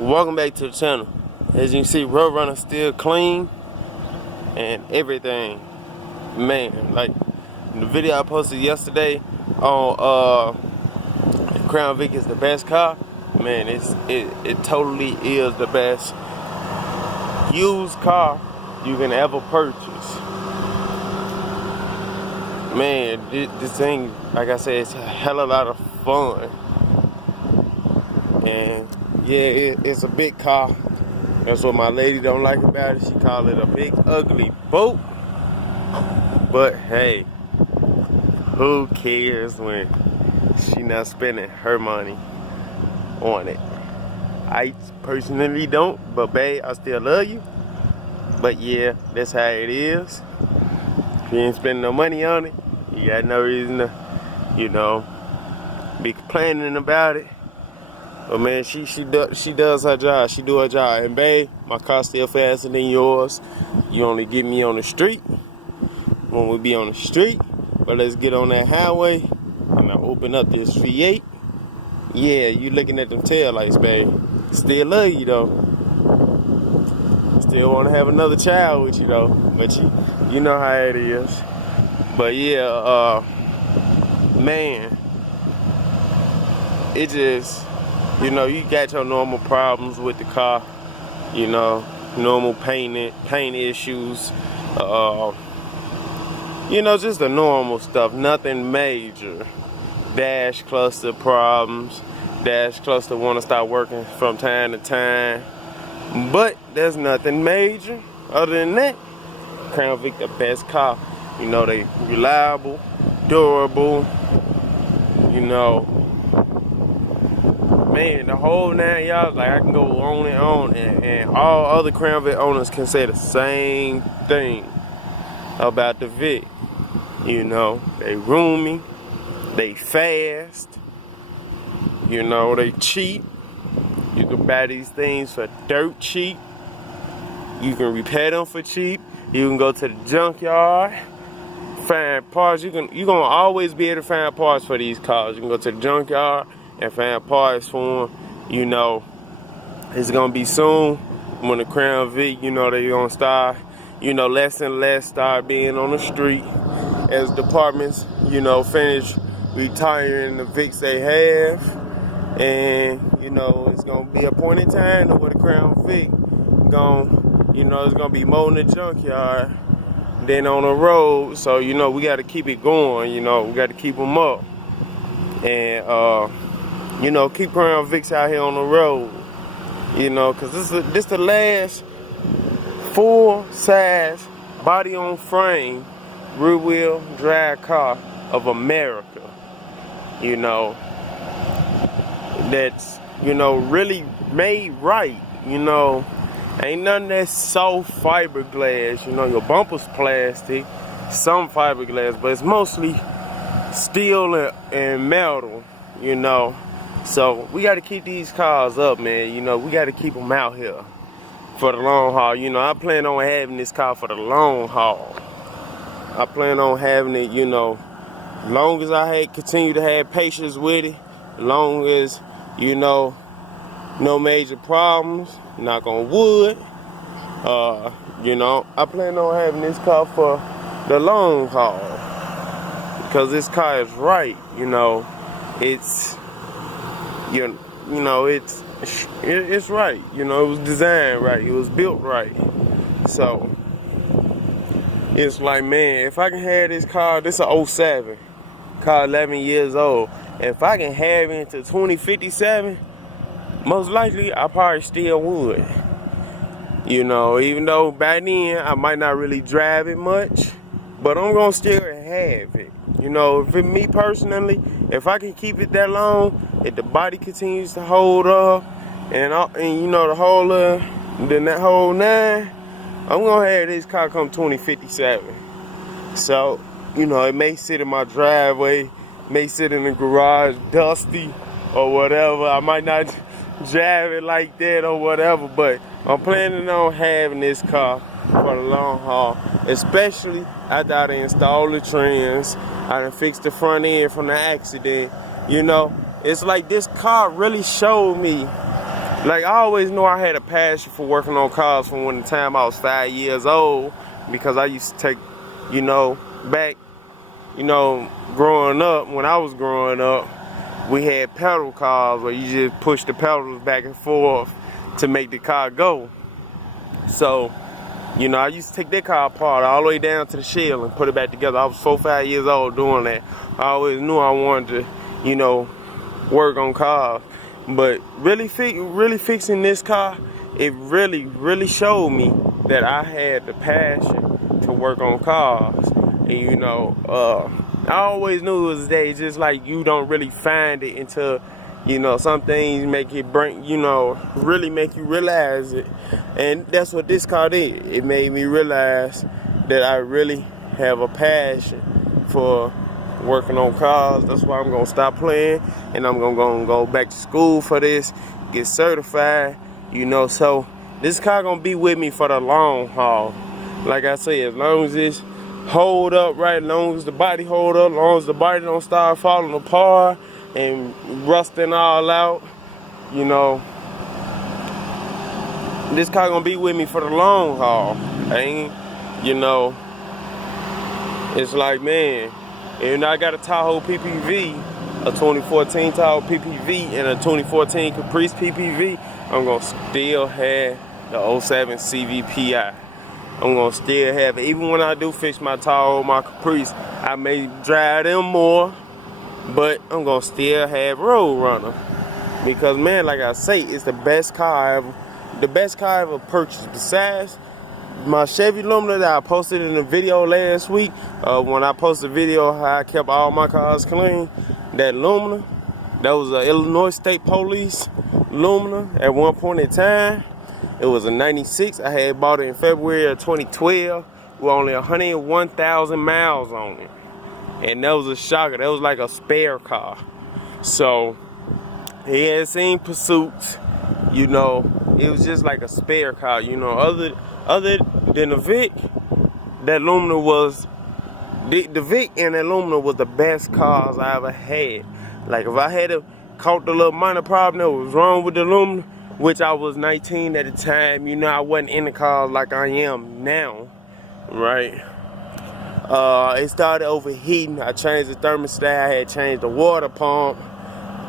Welcome back to the channel. As you can see, Roadrunner still clean and everything. Man, like the video I posted yesterday on Crown Vic is the best car. Man, it totally is the best used car you can ever purchase. Man, this thing, like I said, it's a hell of a lot of fun. And yeah, it's a big car. That's what my lady don't like about it. She call it a big ugly boat. But hey, who cares when she not spending her money on it? I personally don't, but babe, I still love you. But yeah, that's how it is. If you ain't spending no money on it, you got no reason to, be complaining about it. But man, she does her job. She do her job. And babe, my car's still faster than yours. You only get me on the street when we be on the street. But let's get on that highway and I open up this V8. Yeah, you looking at them taillights, babe. Still love you though. Still want to have another child with you though. But you know how it is. But yeah, man, it just, you got your normal problems with the car, normal paint issues, just the normal stuff, nothing major. Dash cluster problems, dash cluster want to start working from time to time, but there's nothing major. Other than that, Crown Vic the best car. They reliable, durable, man, the whole 9 yards, like I can go on and on, and all other Crown Vic owners can say the same thing about the Vic. They roomy, they fast, they cheap. You can buy these things for dirt cheap. You can repair them for cheap. You can go to the junkyard, find parts. You're gonna always be able to find parts for these cars. You can go to the junkyard and find parts for them. It's gonna be soon when the Crown Vic, they're gonna start, less and less start being on the street as departments, finish retiring the Vics they have. And, it's gonna be a point in time where the Crown Vic it's gonna be more in the junkyard than on the road. So, we gotta keep it going, we gotta keep them up. And, keep Crown Vics out here on the road, because this the last full-size, body-on-frame, rear-wheel drive car of America, that's, really made right, ain't nothing that's soft fiberglass, your bumper's plastic, some fiberglass, but it's mostly steel and metal, So we got to keep these cars up, man. We got to keep them out here for the long haul. I plan on having this car for the long haul. I plan on having it, long as I continue to have patience with it, long as, no major problems, knock on wood. I plan on having this car for the long haul because this car is right, it's it's right. It was designed right. It was built right. So it's like, man, if I can have this car, this is a 07, car 11 years old. If I can have it into 2057, most likely I probably still would. Even though by then I might not really drive it much, but I'm gonna still have it. For me personally, if I can keep it that long, if the body continues to hold up, and the whole then that whole 9, I'm gonna have this car come 2057. So, it may sit in my driveway, may sit in the garage dusty or whatever. I might not drive it like that or whatever, but I'm planning on having this car for the long haul, especially after I done installed the trims, I done fixed the front end from the accident. It's like this car really showed me Like, I always knew I had a passion for working on cars from when the time I was 5 years old, because I used to take, you know, back, you know, growing up, when I was growing up, we had pedal cars where you just push the pedals back and forth to make the car go. So, you know, I used to take that car apart all the way down to the shell and put it back together. I was 4 or 5 years old doing that. I always knew I wanted to, you know, work on cars. But really fixing this car, it really showed me that I had the passion to work on cars. And you know, I always knew it was that. It's just like you don't really find it until, you know, some things make it bring, you know, really make you realize it. And that's what this car did. It made me realize that I really have a passion for working on cars. That's why I'm gonna stop playing, and I'm gonna go back to school for this, get certified, you know. So this car gonna be with me for the long haul. Like I say, as long as it's hold up right, as long as the body hold up, as long as the body don't start falling apart and rusting all out, you know, this car gonna be with me for the long haul. You know, it's like, man, and I got a Tahoe PPV, a 2014 Tahoe PPV, and a 2014 Caprice PPV. I'm gonna still have the 07 CVPI. I'm gonna still have it. Even when I do fix my Tahoe, my Caprice, I may drive them more, but I'm gonna still have Roadrunner. Because, man, like I say, it's the best car I ever purchased. Besides my Chevy Lumina that I posted in the video last week, when I posted a video how I kept all my cars clean, that Lumina, that was an Illinois State Police Lumina at one point in time. It was a 96. I had bought it in February of 2012 with only 101,000 miles on it. And that was a shocker. That was like a spare car. So he had seen Pursuits, you know. It was just like a spare car, you know. Other than the Vic, that Lumina was, the Vic and that Lumina was the best cars I ever had. Like, if I had caught the little minor problem that was wrong with the Lumina, which I was 19 at the time, you know, I wasn't in the car like I am now, right? It started overheating. I changed the thermostat. I had changed the water pump,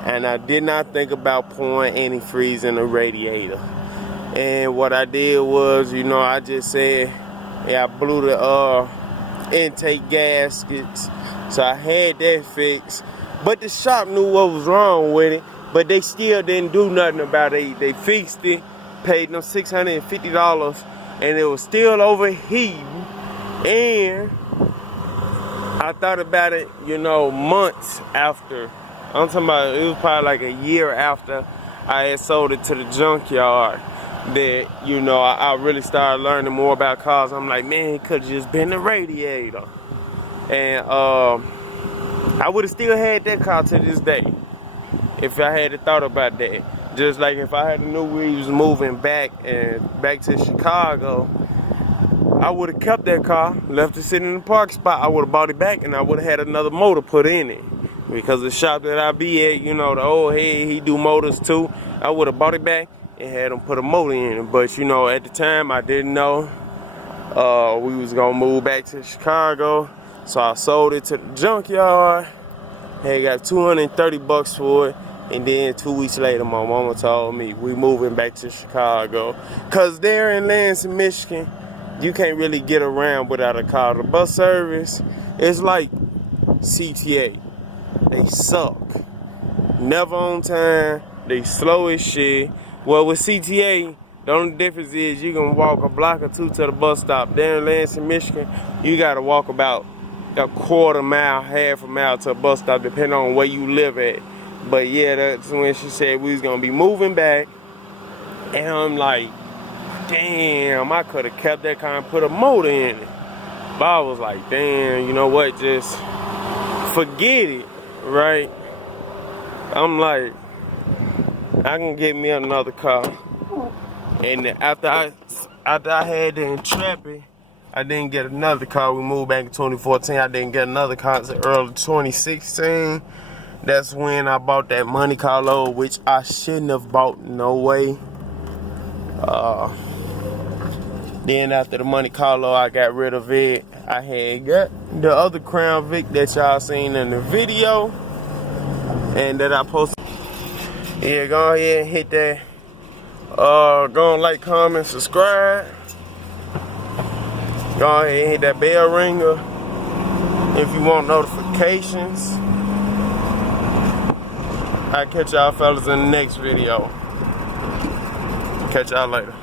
and I did not think about pouring antifreeze in the radiator. And what I did was, you know, I just said, yeah, I blew the intake gaskets. So I had that fixed. But the shop knew what was wrong with it, but they still didn't do nothing about it. They fixed it, paid them $650, and it was still overheating. And I thought about it, you know, months after. I'm talking about, it was probably like a year after I had sold it to the junkyard, that, you know, I really started learning more about cars. I'm like, man, it could have just been the radiator. And I would have still had that car to this day if I had thought about that. Just like if I had knew we was moving back to Chicago, I would have kept that car, left it sitting in the park spot. I would have bought it back, and I would have had another motor put in it. Because the shop that I be at, you know, the old head, he do motors too. I would have bought it back and had him put a motor in it. But, you know, at the time, I didn't know we was going to move back to Chicago. So I sold it to the junkyard. Had got $230 for it. And then 2 weeks later, my mama told me we moving back to Chicago. Because there in Lansing, Michigan, you can't really get around without a car. The bus service is like CTA. They suck. Never on time. They slow as shit. Well, with CTA, the only difference is you can walk a block or two to the bus stop. There in Lansing, Michigan, you got to walk about a quarter mile, half a mile to a bus stop, depending on where you live at. But yeah, that's when she said we was going to be moving back. And I'm like, damn, I could have kept that car and put a motor in it. But I was like, damn, you know what, just forget it, right? I'm like, I can get me another car. And after I had the Intrepid, I didn't get another car. We moved back in 2014. I didn't get another car until early 2016. That's when I bought that Monte Carlo, which I shouldn't have bought, no way. Then after the Monte Carlo, I got rid of it. I had got the other Crown Vic that y'all seen in the video and that I posted. Yeah, go ahead and hit that. Go and like, comment, subscribe. Go ahead and hit that bell ringer if you want notifications. I'll catch y'all fellas in the next video. Catch y'all later.